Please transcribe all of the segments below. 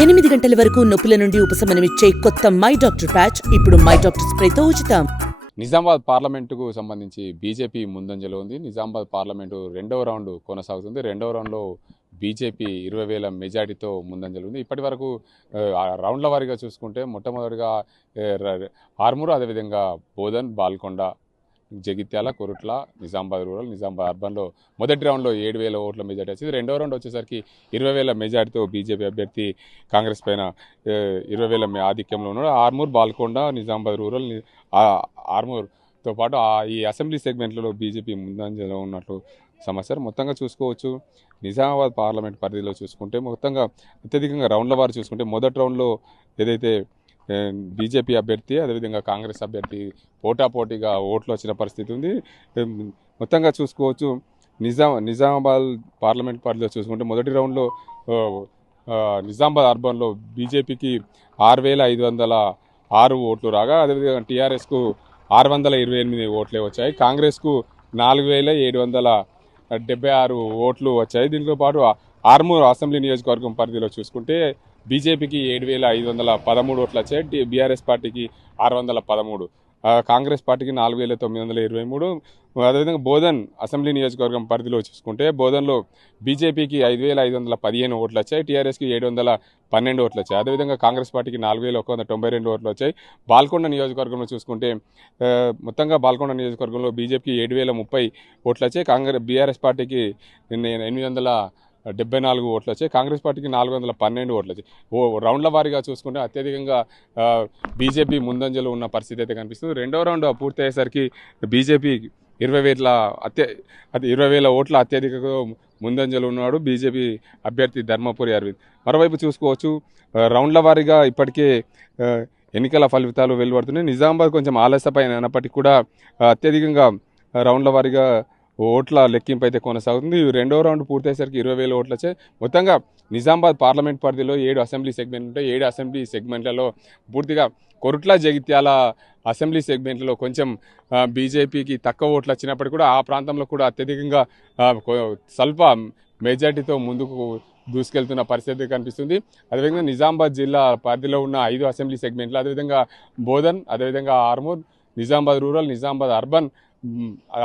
8 గంటల వరకు నొప్పుల నుండి ఉపశమనమిచ్చే కొత్త మై డాక్టర్ ప్యాచ్ ఇప్పుడు మై డాక్టర్ స్ప్రేతో ఉచితం. నిజామాబాద్ పార్లమెంటుకు సంబంధించి బీజేపీ ముందంజలో ఉంది. నిజామాబాద్ పార్లమెంటు రెండవ రౌండ్ కొనసాగుతుంది. రెండవ రౌండ్లో బీజేపీ 20,000 మెజార్టీతో ముందంజలో ఉంది. ఇప్పటి వరకు రౌండ్ల వారీగా చూసుకుంటే మొట్టమొదటిగా ఆర్మూరు, అదేవిధంగా బోధన్, బాల్కొండ, జగిత్యాల, కొరుట్ల, నిజామాబాద్ రూరల్, నిజామాబాద్ అర్బన్లో మొదటి రౌండ్లో 7,000 ఓట్ల మెజార్టీ వచ్చింది. రెండవ రౌండ్ వచ్చేసరికి 20,000 మెజార్టీతో బీజేపీ అభ్యర్థి కాంగ్రెస్ పైన 20,000 ఆధిక్యంలో ఉన్నాడు. ఆర్మూర్, బాల్కొండ, నిజామాబాద్ రూరల్, ఆర్మూర్తో పాటు ఈ అసెంబ్లీ సెగ్మెంట్లలో బీజేపీ ముందంజలో ఉన్నట్లు సమాచారం. మొత్తంగా చూసుకోవచ్చు నిజామాబాద్ పార్లమెంట్ పరిధిలో చూసుకుంటే మొత్తంగా అత్యధికంగా రౌండ్ల వారు చూసుకుంటే మొదటి రౌండ్లో ఏదైతే బీజేపీ అభ్యర్థి అదేవిధంగా కాంగ్రెస్ అభ్యర్థి పోటాపోటీగా ఓట్లు వచ్చిన పరిస్థితి ఉంది. మొత్తంగా చూసుకోవచ్చు నిజామాబాద్ పార్లమెంట్ పరిధిలో చూసుకుంటే మొదటి రౌండ్లో నిజామాబాద్ అర్బన్లో బీజేపీకి 6,506 ఓట్లు రాగా, అదేవిధంగా టీఆర్ఎస్కు 628 ఓట్లే వచ్చాయి. కాంగ్రెస్కు 4,776 ఓట్లు వచ్చాయి. దీంతో పాటు ఆర్మూర్ అసెంబ్లీ నియోజకవర్గం పరిధిలో చూసుకుంటే బీజేపీకి 7,513 ఓట్లు వచ్చాయి. బీఆర్ఎస్ పార్టీకి 613, కాంగ్రెస్ పార్టీకి 4,923. అదేవిధంగా బోధన్ అసెంబ్లీ నియోజకవర్గం పరిధిలో చూసుకుంటే బోధన్లో బీజేపీకి 5,515 ఓట్లు వచ్చాయి. టీఆర్ఎస్కి 712 ఓట్లు వచ్చాయి. అదేవిధంగా కాంగ్రెస్ పార్టీకి 4,192 ఓట్లు వచ్చాయి. బాల్కొండ నియోజకవర్గంలో చూసుకుంటే మొత్తంగా బాల్కొండ నియోజకవర్గంలో బీజేపీకి 7,030 ఓట్లు వచ్చాయి. బీఆర్ఎస్ పార్టీకి 874 ఓట్లు వచ్చాయి. కాంగ్రెస్ పార్టీకి 412 ఓట్లు వచ్చాయి. రౌండ్ల వారీగా చూసుకుంటే అత్యధికంగా బీజేపీ ముందంజలో ఉన్న పరిస్థితి అయితే కనిపిస్తుంది. రెండవ రౌండ్ పూర్తయ్యేసరికి బీజేపీ 20,000 ఓట్ల అత్యధికంగా ముందంజలో ఉన్నాడు బీజేపీ అభ్యర్థి ధర్మపురి అరవింద్. మరోవైపు చూసుకోవచ్చు రౌండ్ల వారీగా ఇప్పటికే ఎన్నికల ఫలితాలు వెలువడుతున్నాయి. నిజామాబాద్ కొంచెం ఆలస్యపైన అయినప్పటికీ కూడా అత్యధికంగా రౌండ్ల వారీగా ఓట్ల లెక్కింపు అయితే కొనసాగుతుంది. రెండవ రౌండ్ పూర్తయ్యేసరికి 20,000 ఓట్లు వచ్చాయి. మొత్తంగా నిజామాబాద్ పార్లమెంట్ పరిధిలో 7 అసెంబ్లీ సెగ్మెంట్ ఉంటాయి. 7 అసెంబ్లీ సెగ్మెంట్లలో పూర్తిగా కొరుట్ల, జగిత్యాల అసెంబ్లీ సెగ్మెంట్లో కొంచెం బీజేపీకి తక్కువ ఓట్లు వచ్చినప్పటికీ కూడా ఆ ప్రాంతంలో కూడా అత్యధికంగా స్వల్ప మెజార్టీతో ముందుకు దూసుకెళ్తున్న పరిస్థితి కనిపిస్తుంది. అదేవిధంగా నిజామాబాద్ జిల్లా పరిధిలో ఉన్న 5 అసెంబ్లీ సెగ్మెంట్లు, అదేవిధంగా బోధన్, అదేవిధంగా ఆర్మూర్, నిజామాబాద్ రూరల్, నిజామాబాద్ అర్బన్,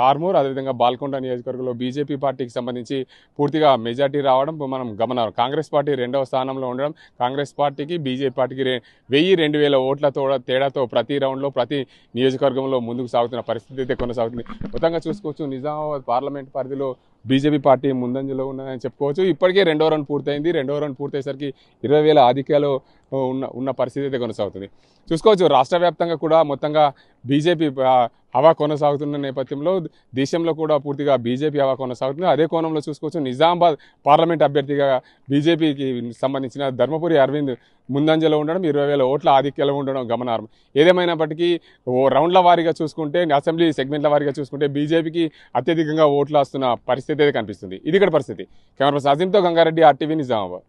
ఆర్మూర్, అదేవిధంగా బాల్కొండ నియోజకవర్గంలో బీజేపీ పార్టీకి సంబంధించి పూర్తిగా మెజార్టీ రావడం మనం గమనం. కాంగ్రెస్ పార్టీ రెండవ స్థానంలో ఉండడం, కాంగ్రెస్ పార్టీకి బీజేపీ పార్టీకి 1,000-2,000 ఓట్ల తేడాతో ప్రతి రౌండ్లో ప్రతి నియోజకవర్గంలో ముందుకు సాగుతున్న పరిస్థితి అయితే కొనసాగుతుంది. మొత్తంగా చూసుకోవచ్చు నిజామాబాద్ పార్లమెంట్ పరిధిలో బీజేపీ పార్టీ ముందంజలో ఉన్నదని చెప్పుకోవచ్చు. ఇప్పటికే రెండవ రౌండ్ పూర్తయింది. రెండవ రౌండ్ పూర్తయ్యేసరికి 20,000 ఆధిక్యాలు ఉన్న పరిస్థితి అయితే కొనసాగుతుంది. చూసుకోవచ్చు రాష్ట్ర వ్యాప్తంగా కూడా మొత్తంగా బీజేపీ హవా కొనసాగుతున్న నేపథ్యంలో దేశంలో కూడా పూర్తిగా బీజేపీ హవా కొనసాగుతుంది. అదే కోణంలో చూసుకోవచ్చు నిజామాబాద్ పార్లమెంట్ అభ్యర్థిగా బీజేపీకి సంబంధించిన ధర్మపురి అరవింద్ ముందంజలో ఉండడం, 20,000 ఓట్ల ఆధిక్యాలు ఉండడం గమనార్హం. ఏదేమైనప్పటికీ రౌండ్ల వారీగా చూసుకుంటే అసెంబ్లీ సెగ్మెంట్ల వారీగా చూసుకుంటే బీజేపీకి అత్యధికంగా ఓట్లు వస్తున్న పరిస్థితి అయితే కనిపిస్తుంది. ఇది ఇక్కడ పరిస్థితి. కెమెరా పర్సన్ అజీంతో గంగారెడ్డి, RTV, నిజామాబాద్.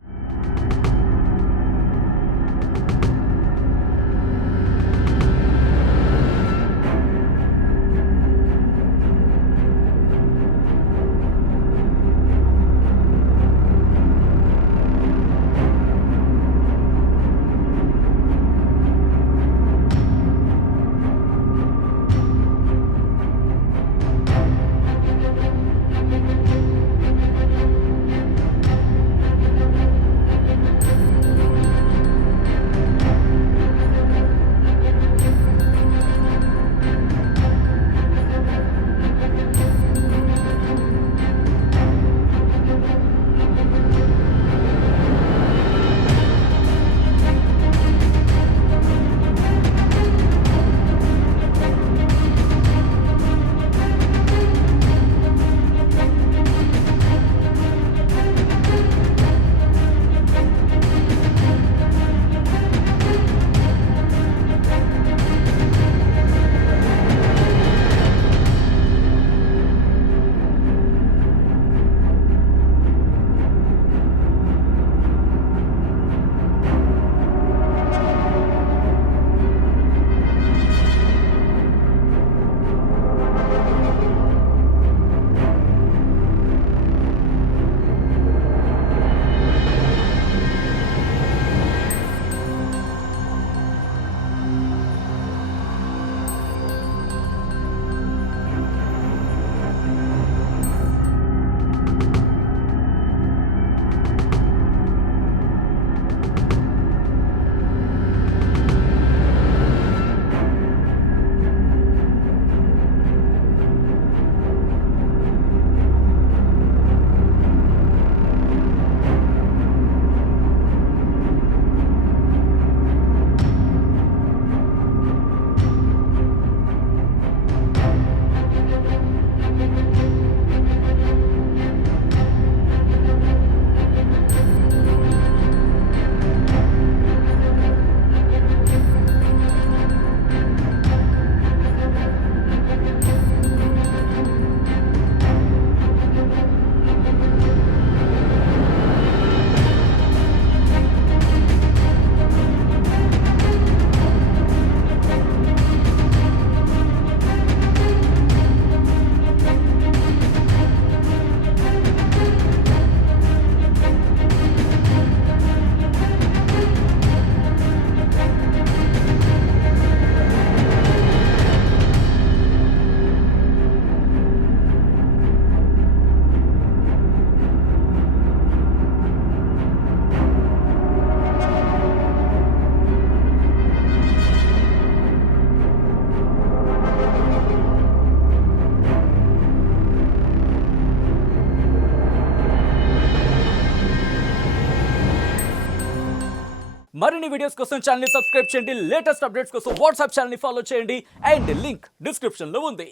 మరిన్ని వీడియోస్ కోసం ఛానల్ ని సబ్స్క్రైబ్ చేయండి, లేటెస్ట్ అప్డేట్స్ కోసం వాట్సాప్ ఛానల్ ని ఫాలో చేయండి అండ్ లింక్ డిస్క్రిప్షన్ లో ఉంది.